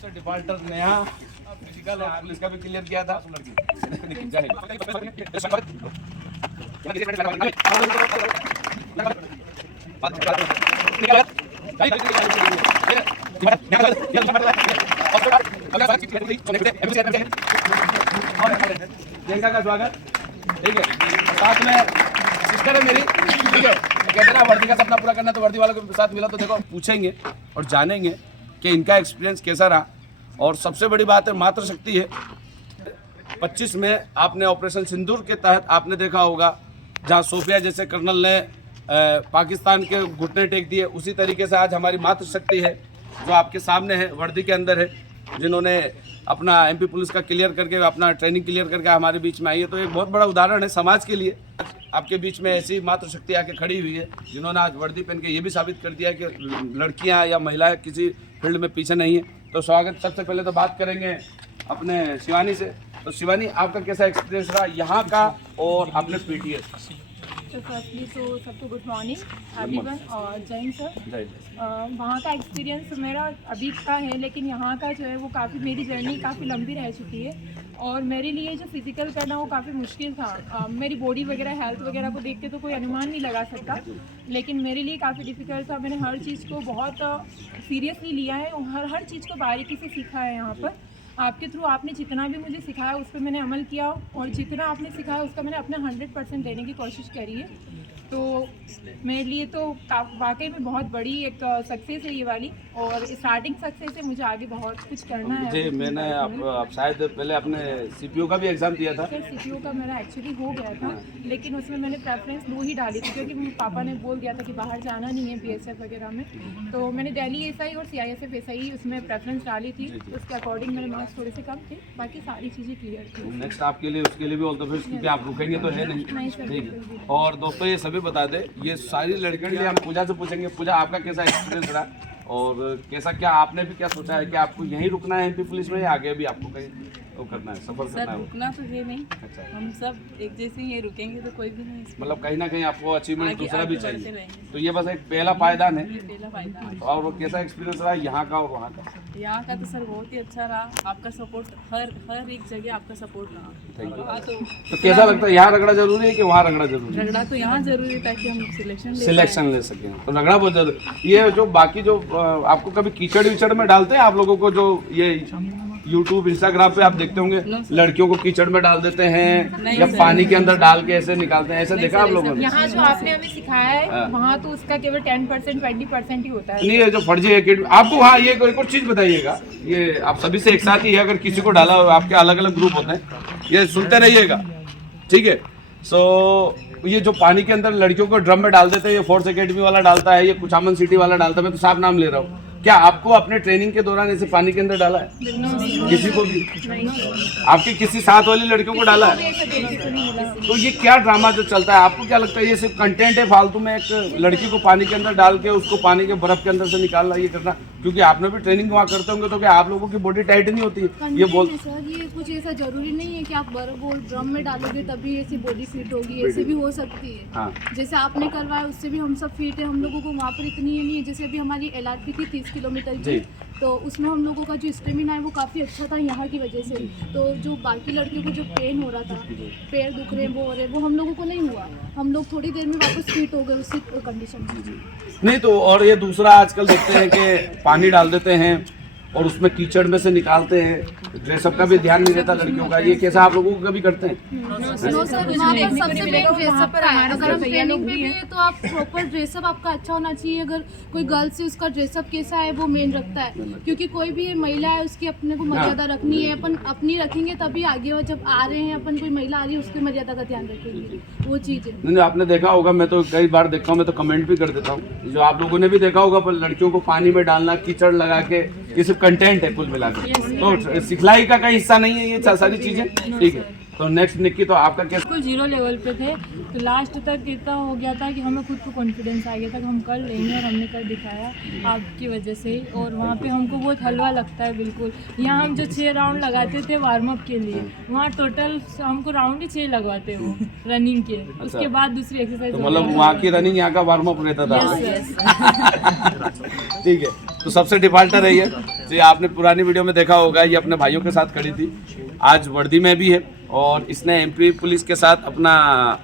सबसे डिफॉल्टर नया फिजिकल और पुलिस का भी क्लियर किया था। प्रियंका का स्वागत, ठीक है। साथ में सिस्टर है मेरी, ठीक है। कहते ना वर्दी का सपना पूरा करना, तो वर्दी वालों के साथ मिला तो देखो पूछेंगे और जानेंगे कि इनका एक्सपीरियंस कैसा रहा। और सबसे बड़ी बात है मातृशक्ति है। 25 में आपने ऑपरेशन सिंदूर के तहत आपने देखा होगा जहां सोफिया जैसे कर्नल ने पाकिस्तान के घुटने टेक दिए, उसी तरीके से आज हमारी मातृशक्ति है जो आपके सामने है, वर्दी के अंदर है, जिन्होंने अपना एमपी पुलिस का क्लियर करके अपना ट्रेनिंग क्लियर करके हमारे बीच में आई है। तो एक बहुत बड़ा उदाहरण है समाज के लिए। आपके बीच में ऐसी मातृशक्ति आके खड़ी हुई है जिन्होंने आज वर्दी पहन के ये भी साबित कर दिया कि लड़कियां या महिलाएं किसी फील्ड में पीछे नहीं है। तो स्वागत। सबसे पहले तो बात करेंगे अपने शिवानी से। तो शिवानी, आपका कैसा एक्सपीरियंस रहा यहाँ का और अपने पीटीएस? तो फर्स्टली तो सबको गुड मॉर्निंग एवरीवन और जैन सर। वहाँ का एक्सपीरियंस मेरा अभी का है, लेकिन यहाँ का जो है वो काफ़ी, मेरी जर्नी काफ़ी लंबी रह चुकी है और मेरे लिए जो फिज़िकल करना वो काफ़ी मुश्किल था। मेरी बॉडी वगैरह हेल्थ वगैरह को देख के तो कोई अनुमान नहीं लगा सकता, लेकिन मेरे लिए काफ़ी डिफ़िकल्ट था। मैंने हर चीज़ को बहुत सीरियसली लिया है और हर चीज़ को बारीकी से सीखा है यहाँ पर। आपके थ्रू आपने जितना भी मुझे सिखाया उस पर मैंने अमल किया और जितना आपने सिखाया उसका मैंने अपना 100% देने की कोशिश करी है। तो मेरे लिए तो वाकई में बहुत बड़ी एक सक्सेस है ये वाली, और स्टार्टिंग सक्सेस है। मुझे आगे बहुत कुछ करना है। जी, मैंने आप शायद पहले आपने सीपीओ का भी एग्जाम दिया था। सर सीपीओ का मेरा एक्चुअली हो गया था, लेकिन उसमें मैंने प्रेफरेंस 2 ही डाली थी क्योंकि पापा ने बोल दिया था कि बाहर जाना नहीं है बीएसएफ वगैरह में। तो मैंने दिल्ली एसआई और सीआईएसएफ एसआई उसमें प्रेफरेंस डाली थी। उसके अकॉर्डिंग मेरे मार्क्स थोड़े से कम थे, बाकी सारी चीज़ें क्लियर थी। नेक्स्ट आपके लिए उसके लिए भी ऑल द बेस्ट, क्योंकि आप रुकेंगे तो है नहीं, ठीक है। और दोस्तों ये सभी बता दें, ये सारी लड़कियों के लिए हम पूजा से पूछेंगे। पूजा, आपका कैसा एक्सपीरियंस रहा और कैसा, क्या आपने भी क्या सोचा है कि आपको यहीं रुकना है एमपी पुलिस में या आगे भी आपको कहीं वो करना है, सफर करना है? रुकना तो है नहीं। अच्छा, हम सब एक जैसे ही रुकेंगे तो कोई भी नहीं। मतलब कहीं ना कहीं आपको अचीवमेंट दूसरा भी चाहिए। रहेंगे। तो ये बस एक पहला पायदान है। पहला फायदा। और वो कैसा एक्सपीरियंस रहा यहाँ का और वहाँ का? यहाँ का तो सर बहुत ही अच्छा रहा। आपका सपोर्ट हर एक जगह आपका सपोर्ट रहा। Thank you. तो कैसा लगता है, यहाँ रगड़ा जरूरी है कि वहाँ रगड़ा जरूरी है? रगड़ा तो यहाँ जरूरी है ताकि हम सिलेक्शन ले सकें, तो रगड़ा बहुत जरूरी। ये जो बाकी जो आपको कभी कीचड़ विचड़ में डालते हैं आप लोगों को, जो ये यूट्यूब इंस्टाग्राम पे आप देखते होंगे लड़कियों को कीचड़ में डाल देते हैं या पानी के अंदर डाल के ऐसे निकालते हैं, ऐसे देखा आप लोगों ने? यहाँ जो आपने हमें सिखाया है वहाँ तो उसका केवल 10% 20% ही होता है। नहीं, ये जो फर्जी एकेडमी आपको, हाँ ये कोई कुछ चीज बताइएगा, ये आप सभी से एक साथ ही है, अगर किसी को डाला, आपके अलग अलग ग्रुप होते हैं, ये सुनते रहिएगा, ठीक है। सो ये जो पानी के अंदर लड़कियों को ड्रम में डाल देते हैं, ये फोर्स एकेडमी वाला डालता है, ये कुचामन सिटी वाला डालता है, मैं तो साफ नाम ले रहा हूँ। क्या आपको अपने ट्रेनिंग के दौरान ऐसे पानी के अंदर डाला है? किसी को भी? आपकी किसी साथ वाली लड़कियों को डाला है? तो ये क्या ड्रामा जो चलता है, आपको क्या लगता है ये सिर्फ कंटेंट है फालतू में, एक लड़की को पानी के अंदर डाल के उसको पानी के बर्फ के अंदर से निकालना, ये करना? क्योंकि आपने भी ट्रेनिंग वहाँ करते होंगे, तो क्या आप लोगों की बॉडी टाइट नहीं होती है? ये बोल सर, ये कुछ ऐसा जरूरी नहीं है कि आप बर्फ और ड्रम में डालोगे तभी ऐसी बॉडी फिट होगी, ऐसे भी हो सकती है। हाँ। जैसे आपने करवाया उससे भी हम सब फिट है, हम लोगों को वहाँ पर इतनी ये नहीं है। जैसे अभी हमारी LRP थी 30 किलोमीटर की, तो उसमें हम लोगों का जो स्टेमिना है वो काफ़ी अच्छा था यहाँ की वजह से। तो जो बाकी लड़कियों को जो पेन हो रहा था, पैर दुख रहे, वो हो रहे, वो हम लोगों को नहीं हुआ। हम लोग थोड़ी देर में वापस फिट हो गए उसी कंडीशन में। नहीं तो, और ये दूसरा आजकल देखते हैं कि पानी डाल देते हैं और उसमें कीचड़ में से निकालते हैं, ड्रेसअप का भी ध्यान नहीं रहता लड़कियों का, ये कैसा आप लोगों को कभी करते हैं? नो सर, वहाँ पर सबसे मेन ड्रेसअप पर आया। अगर हम ट्रेनिंग में भी तो आप प्रॉपर ड्रेसअप आपका अच्छा होना चाहिए। अगर कोई गर्ल से उसका ड्रेसअप कैसा है वो मेन रखता है, क्योंकि कोई भी महिला है उसकी अपने को मर्यादा रखनी है। अपन अपनी रखेंगे तभी आगे जब आ रहे हैं अपन, कोई महिला आ रही है उसकी मर्यादा का ध्यान रखेंगे, वो चीज़ है। नहीं, आपने देखा होगा, मैं तो कई बार देखा हूँ, मैं तो कमेंट भी कर देता हूँ, जो आप लोगों ने भी देखा होगा, पर लड़कियों को पानी में डालना, कीचड़ लगा के, ये सब कंटेंट है कुल मिलाकर, तो सिखलाई का कहीं हिस्सा नहीं है ये सारी चीजें, ठीक है। तो नेक्स्ट निक्की, तो आपका क्या? बिल्कुल 0 लेवल पे थे, तो लास्ट तक इतना हो गया था कि हमें खुद को कॉन्फिडेंस आ गया था कि हम कर लेंगे, और हमने कर दिखाया आपकी वजह से। और वहाँ पे हमको बहुत हलवा लगता है बिल्कुल। यहाँ हम जो 6 राउंड लगाते थे वार्म अप के लिए, वहाँ टोटल हमको राउंड ही 6 लगवाते वो रनिंग के। उसके बाद दूसरी एक्सरसाइज, तो मतलब वहाँ की रनिंग यहाँ का वार्म अप रहता था, ठीक है। तो सबसे डिफॉल्टर है ये। तो ये आपने पुरानी वीडियो में देखा होगा, ये अपने भाइयों के साथ खड़ी थी, आज वर्दी में भी है और इसने एमपी पुलिस के साथ अपना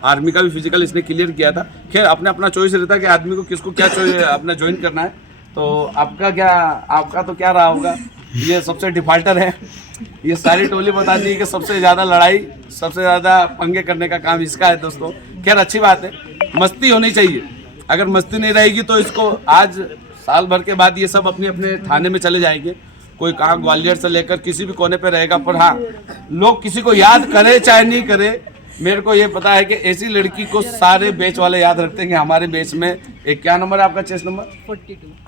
आर्मी का भी फिजिकल इसने क्लियर किया था। खैर अपने अपना चॉइस रहता है कि आदमी को किसको क्या अपना ज्वाइन करना है। तो आपका तो क्या रहा होगा। ये सबसे डिफॉल्टर है, ये सारी टोली बताती है कि सबसे ज़्यादा लड़ाई, सबसे ज़्यादा पंगे करने का काम इसका है दोस्तों। खैर अच्छी बात है, मस्ती होनी चाहिए। अगर मस्ती नहीं रहेगी तो इसको आज साल भर के बाद ये सब अपने अपने थाने में चले जाएंगे। कोई कहाँ ग्वालियर से लेकर किसी भी कोने पे रहेगा, पर हाँ लोग किसी को याद करे चाहे नहीं करे, मेरे को ये पता है कि ऐसी लड़की को सारे बेच वाले याद रखते हैं कि हमारे बेच में एक क्या नंबर है आपका, चेस्ट नंबर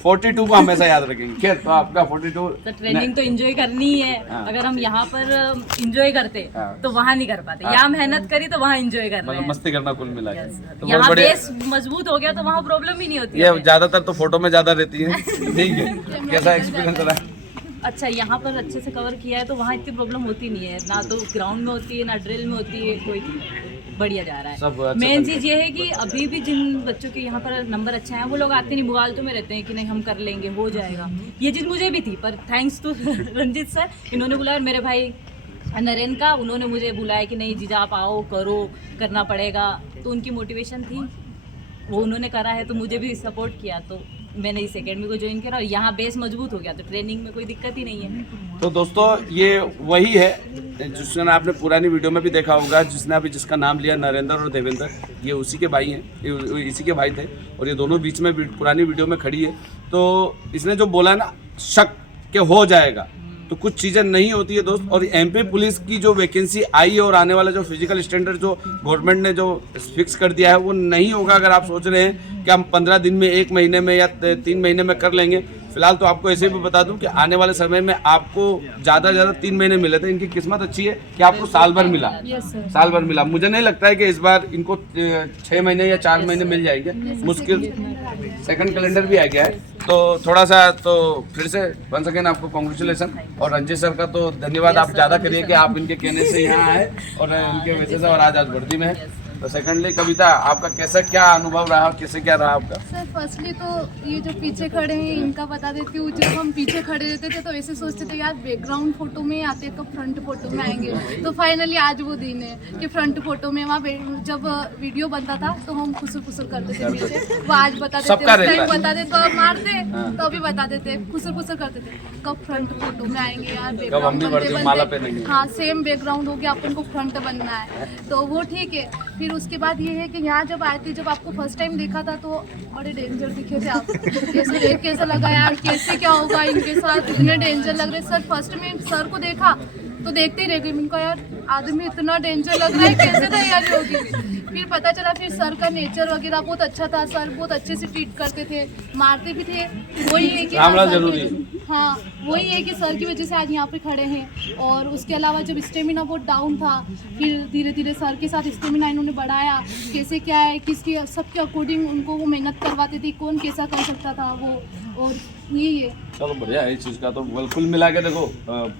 42 को हमेशा याद रखेंगे। खैर तो आपका 42 तो ट्रेनिंग तो एंजॉय करनी ही है। हाँ। अगर हम यहाँ पर एंजॉय करते हाँ। तो वहाँ नहीं कर पाते। हाँ। यहाँ मेहनत करी तो वहाँ एंजॉय कर रहे मतलब हैं। मस्ती करना कुल मिला के। तो बहुत यहाँ बढ़िया। बेस मजबूत हो गया तो वहाँ प्रॉब्लम ही नहीं होती ये है। ज्यादातर तो फोटो में ज्यादा रहती है। ठीक है, कैसा एक्सपीरियंस रहा? अच्छा, यहाँ पर अच्छे से कवर किया है तो वहाँ इतनी प्रॉब्लम होती नहीं है, ना तो ग्राउंड में होती है ना ड्रिल में होती है, कोई बढ़िया जा रहा सब है। अच्छा मेन चल चीज़ ये है कि अभी भी जिन बच्चों के यहाँ पर नंबर अच्छा है वो लोग आते नहीं, मुगालतों में रहते हैं कि नहीं हम कर लेंगे, हो जाएगा। ये चीज़ मुझे भी थी, पर थैंक्स टू रंजीत सर, इन्होंने बुलाया, मेरे भाई नरेन का, उन्होंने मुझे बुलाया कि नहीं जीजा आप आओ, करो, करना पड़ेगा। तो उनकी मोटिवेशन थी, वो उन्होंने करा है तो मुझे भी सपोर्ट किया, तो मैंने इस एकेडमी को ज्वाइन करा और यहाँ बेस मजबूत हो गया तो ट्रेनिंग में कोई दिक्कत ही नहीं है। तो दोस्तों ये वही है जिसने आपने पुरानी वीडियो में भी देखा होगा, जिसने अभी जिसका नाम लिया नरेंद्र और देवेंद्र, ये उसी के भाई हैं, ये इसी के भाई थे और ये दोनों बीच में पुरानी वीडियो में खड़ी है। तो इसने जो बोला ना शक के हो जाएगा, तो कुछ चीज़ें नहीं होती है दोस्त। और एमपी पुलिस की जो वैकेंसी आई है और आने वाला जो फिजिकल स्टैंडर्ड जो गवर्नमेंट ने जो फिक्स कर दिया है वो नहीं होगा। अगर आप सोच रहे हैं कि हम 15 दिन में, 1 महीने में या 3 महीने में कर लेंगे, फिलहाल तो आपको ऐसे भी बता दूं कि आने वाले समय में आपको ज़्यादा 3 महीने मिले थे। इनकी किस्मत अच्छी है कि आपको साल भर मिला, साल भर मिला। मुझे नहीं लगता है कि इस बार इनको 6 महीने या 4 महीने मिल जाएंगे, मुश्किल। सेकंड कैलेंडर भी आ गया है, तो थोड़ा सा तो फिर से वन सेकेंड आपको कॉन्ग्रेचुलेसन। और रंजीत सर का तो धन्यवाद आप ज़्यादा करिए कि आप इनके कहने से यहाँ आए और इनके वजह से और आज वर्दी में है। तो सेकंडली कविता, आपका कैसा क्या अनुभव रहा, कैसे क्या रहा आपका? सर फर्स्टली तो ये जो पीछे खड़े हैं इनका बता देती हूँ। जब हम पीछे खड़े रहते थे तो ऐसे सोचते थे यार बैकग्राउंड फोटो में आते कब फ्रंट फोटो में आएंगे। तो फाइनली आज वो दिन है कि फ्रंट फोटो में वहाँ जब वीडियो बनता था तो हम खुसर खुसर करते थे पीछे। वो आज बता देते, बता देते तो आप मारते तो अभी बता देते, खुसर खुसर करते थे कब फ्रंट फोटो में आएंगे यार, बैकग्राउंड। हाँ सेम बैकग्राउंड हो गया, अपन को फ्रंट बनना है तो वो ठीक है। फिर उसके बाद ये है कि यहाँ जब आए थे, जब आपको फर्स्ट टाइम देखा था तो बड़े डेंजर दिखे थे आप। कैसे देख कैसा लगा यार, कैसे क्या होगा इनके साथ, इतने डेंजर लग रहे। सर फर्स्ट में सर को देखा तो देखते ही रह गए, इनका यार आदमी इतना डेंजर लग रहा है, कैसे तैयारी होगी। फिर पता चला फिर सर का नेचर वगैरह बहुत अच्छा था, सर बहुत अच्छे से ट्रीट करते थे, मारते भी थे। वही है कि हाँ वही है कि सर की वजह से आज यहाँ पे खड़े हैं। और उसके अलावा जब स्टेमिना बहुत डाउन था, फिर धीरे धीरे सर के साथ स्टेमिना इन्होंने बढ़ाया, कैसे क्या है किसकी सबके अकॉर्डिंग उनको वो मेहनत करवाते थे, कौन कैसा कर सकता था वो, और यही है। चलो बढ़िया है इस चीज़ का। तो बिल्कुल मिला के देखो,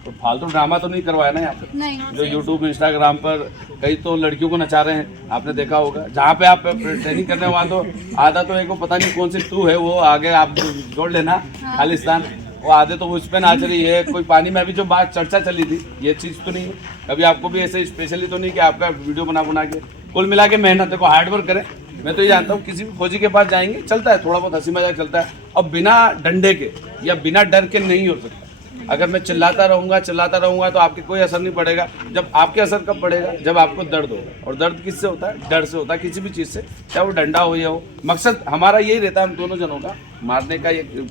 फालतू ड्रामा तो नहीं करवाया ना यहाँ पे, नहीं जो यूट्यूब इंस्टाग्राम पर कई तो लड़कियों को नचा रहे हैं, आपने देखा होगा। जहाँ पे आप ट्रेनिंग करने वहाँ तो आधा तो एक पता नहीं कौन सी टू है, वो आगे आप जोड़ लेना खालिस्तान, वो आधे तो वो इस पे नाच रही है। कोई पानी में अभी जो बात चर्चा चली थी, ये चीज़ तो नहीं है। कभी आपको भी ऐसे स्पेशली तो नहीं कि आपका वीडियो बना के, कुल मिला के मेहनत देखो, हार्ड वर्क करें। मैं तो ये जानता हूँ किसी भी फौजी के पास जाएंगे चलता है, थोड़ा बहुत हंसी मजाक चलता है, और बिना डंडे के या बिना डर के नहीं हो सकता। अगर मैं चिल्लाता रहूँगा तो आपके कोई असर नहीं पड़ेगा। जब आपके असर कब पड़ेगा, जब आपको दर्द होगा। और दर्द किससे होता है? डर से होता है, किसी भी चीज़ से, चाहे वो डंडा हो या हो। मकसद हमारा यही रहता है हम दोनों जनों का, मारने का। ये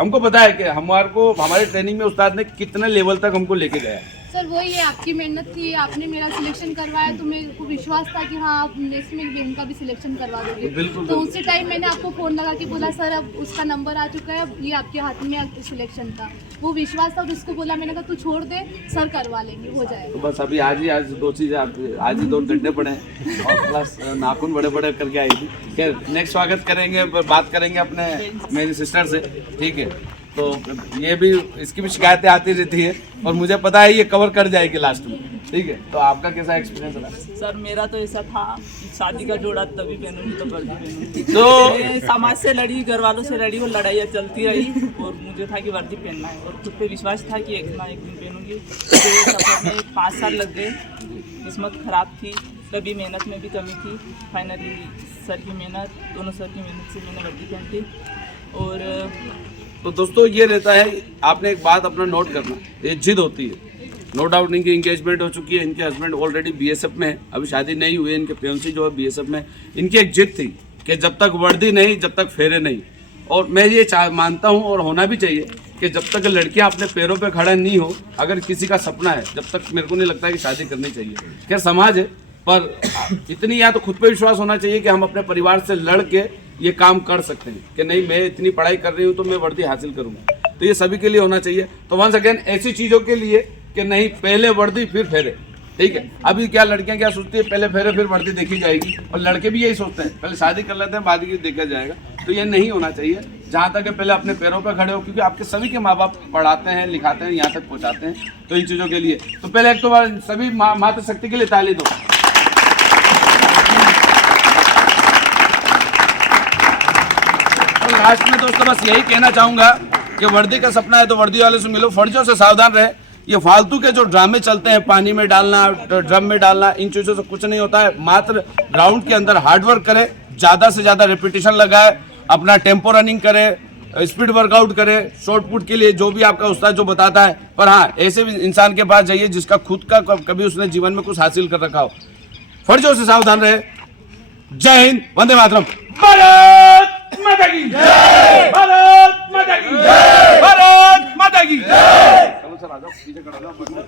हमको पता है कि हमारे ट्रेनिंग में उस्ताद ने कितने लेवल तक हमको लेके गया। सर वही है, आपकी मेहनत थी, आपने मेरा सिलेक्शन करवाया तो मेरे को विश्वास था कि हाँ आप नेक्स्ट में बहन का भी सिलेक्शन करवा दोगे। बिल्कुल, तो उसी टाइम मैंने आपको फ़ोन लगा के बोला सर अब उसका नंबर आ चुका है, अब ये आपके हाथ में सिलेक्शन था। वो विश्वास था और उसको बोला, मैंने कहा तू छोड़ दे, सर करवा लेंगे, हो जाएगा। तो बस अभी आज दो चीज़ें, आज ही 2 डंडे पड़े हैं और प्लस नाखून बड़े बड़े करके आई थी। खैर नेक्स्ट स्वागत करेंगे, बात करेंगे अपने मेरी सिस्टर से, ठीक है। तो ये भी, इसकी भी शिकायतें आती रहती है और मुझे पता है ये कवर कर जाएगी लास्ट में, ठीक है, तो आपका कैसा एक्सपीरियंस रहा? सर मेरा तो ऐसा था कि शादी का जोड़ा तभी पहनूंगी तो वर्दी पहनूंगी। तो मैं समाज से लड़ी, घर वालों से लड़ी और लड़ाइयाँ चलती रही और मुझे था कि वर्दी पहनना है और खुद पे विश्वास था कि एक ना एक दिन पहनूंगी। तो सफर में 5 साल लग गए, किस्मत ख़राब थी, कभी मेहनत में भी कमी थी। फाइनली सर की मेहनत, दोनों सर की मेहनत से मैंने वर्दी पहन ली। और तो दोस्तों ये रहता है, आपने एक बात अपना नोट करना, ये जिद होती है। नो डाउट इनकी इंगेजमेंट हो चुकी है, इनके हस्बैंड ऑलरेडी बीएसएफ में है, अभी शादी नहीं हुई है, इनके फियांसी जो है बीएसएफ में। इनकी एक जिद थी कि जब तक वर्दी नहीं, जब तक फेरे नहीं। और मैं ये मानता हूँ और होना भी चाहिए कि जब तक लड़कियाँ अपने पैरों पे खड़ा नहीं हो, अगर किसी का सपना है, जब तक मेरे को नहीं लगता है कि शादी करनी चाहिए। खैर समाज है, पर इतनी या तो खुद पे विश्वास होना चाहिए कि हम अपने परिवार से लड़ के ये काम कर सकते हैं कि नहीं, मैं इतनी पढ़ाई कर रही हूँ तो मैं वर्दी हासिल करूँगा। तो ये सभी के लिए होना चाहिए। तो वंस अगेन ऐसी चीज़ों के लिए कि नहीं, पहले वर्दी फिर फेरे, ठीक है। अभी क्या लड़कियां क्या सोचती है, पहले फेरे फिर वर्दी देखी जाएगी, और लड़के भी यही सोचते हैं, पहले शादी कर लेते हैं बाद में देखा जाएगा। तो ये नहीं होना चाहिए। जहाँ तक पहले अपने पैरों पर खड़े हो, क्योंकि आपके सभी के माँ बाप पढ़ाते हैं, लिखाते हैं, यहाँ तक पहुँचाते हैं। तो इन चीज़ों के लिए तो पहले एक तो सभी मातृ शक्ति के लिए ताली दो। लास्ट में दोस्तों बस यही कहना चाहूंगा कि वर्दी का सपना है तो वर्दी वाले से मिलो, फर्जियों से सावधान रहे। ये फालतू के जो ड्रामे चलते हैं, पानी में डालना, ड्रम में डालना, इन चीज़ों से कुछ नहीं होता है। मात्र ग्राउंड के अंदर हार्डवर्क करे, ज़्यादा से ज़्यादा रेपिटेशन लगाए, अपना टेम्पो रनिंग करे, स्पीड वर्कआउट करे, शॉर्ट पुट के लिए जो भी आपका उस्ताद जो बताता है। पर हाँ, ऐसे भी इंसान के पास जाइए जिसका खुद का कभी उसने जीवन में कुछ हासिल कर रखा हो। फर्जियों से सावधान रहे। जय हिंद, वंदे मातरम। भारत माता की जय, भारत माता की जय, भारत माता की जय। चलो सर आ जाओ, पीछे खड़ा हो जाओ।